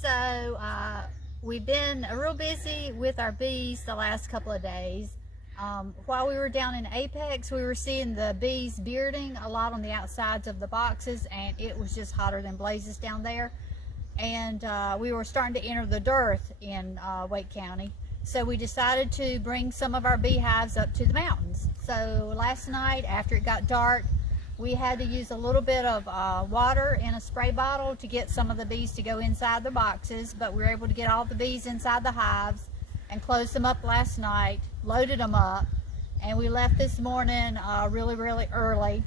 So we've been real busy with our bees the last couple of days. While we were down in Apex, we were seeing the bees bearding a lot on the outsides of the boxes, and it was just hotter than blazes down there. And we were starting to enter the dearth in Wake County. So we decided to bring some of our beehives up to the mountains. So last night, after it got dark, we had to use a little bit of water in a spray bottle to get some of the bees to go inside the boxes, but we were able to get all the bees inside the hives and closed them up last night, loaded them up, and we left this morning really early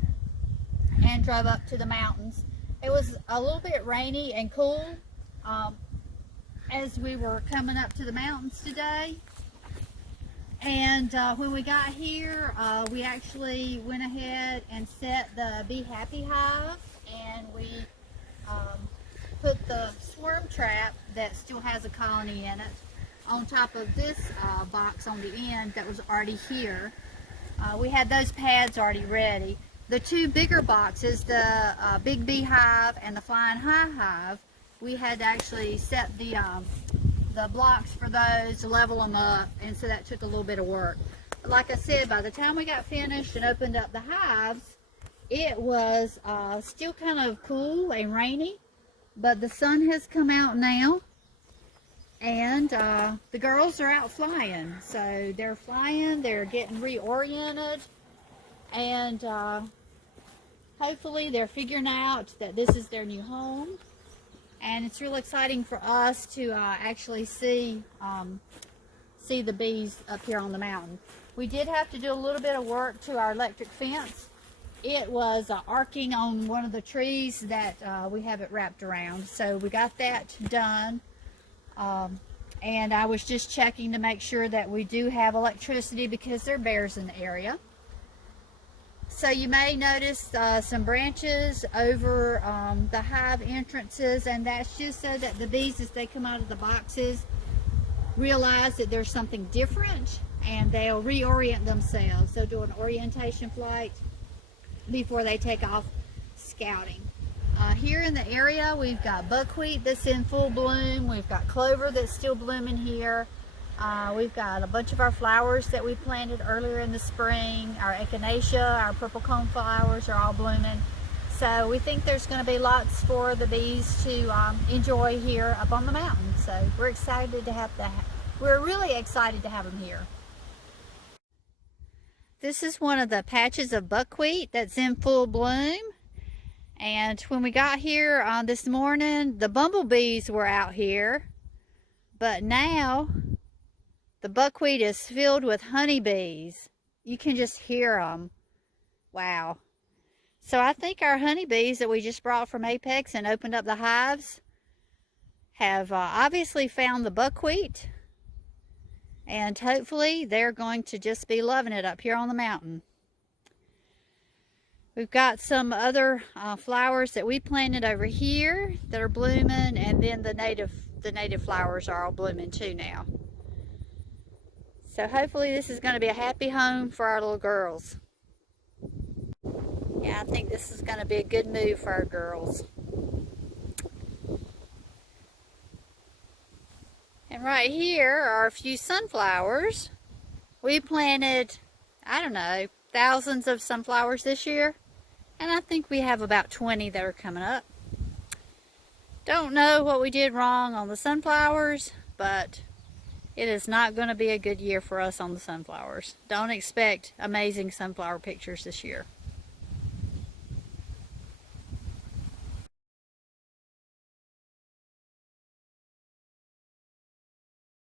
and drove up to the mountains. It was a little bit rainy and cool as we were coming up to the mountains today. And when we got here, we actually went ahead and set the Bee Happy Hive, and we put the swarm trap that still has a colony in it on top of this box on the end that was already here. We had those pads already ready. The two bigger boxes, the Big Bee Hive and the Flying High Hive, we had to actually set the blocks for those, level them up, and so that took a little bit of work. But like I said, by the time we got finished and opened up the hives, it was still kind of cool and rainy, but the sun has come out now, and the girls are out flying. So they're flying, they're getting reoriented, and hopefully they're figuring out that this is their new home. And it's real exciting for us to actually see the bees up here on the mountain. We did have to do a little bit of work to our electric fence. It was arcing on one of the trees that we have it wrapped around. So we got that done. And I was just checking to make sure that we do have electricity because there are bears in the area. So you may notice some branches over the hive entrances, and that's just so that the bees, as they come out of the boxes, realize that there's something different and they'll reorient themselves. They'll do an orientation flight before they take off scouting. Here in the area, we've got buckwheat that's in full bloom. We've got clover that's still blooming here. We've got a bunch of our flowers that we planted earlier in the spring. Our echinacea, our purple cone flowers are all blooming. So we think there's going to be lots for the bees to enjoy here up on the mountain. So we're excited to have we're really excited to have them here. This is one of the patches of buckwheat that's in full bloom. And when we got here this morning, the bumblebees were out here. But now the buckwheat is filled with honeybees. You can just hear them. Wow. So I think our honeybees that we just brought from Apex and opened up the hives have obviously found the buckwheat. And hopefully they're going to just be loving it up here on the mountain. We've got some other flowers that we planted over here that are blooming, and then the native flowers are all blooming too now. So hopefully this is going to be a happy home for our little girls. Yeah, I think this is going to be a good move for our girls. And right here are a few sunflowers. We planted, I don't know, thousands of sunflowers this year. And I think we have about 20 that are coming up. Don't know what we did wrong on the sunflowers, but it is not going to be a good year for us on the sunflowers. Don't expect amazing sunflower pictures this year.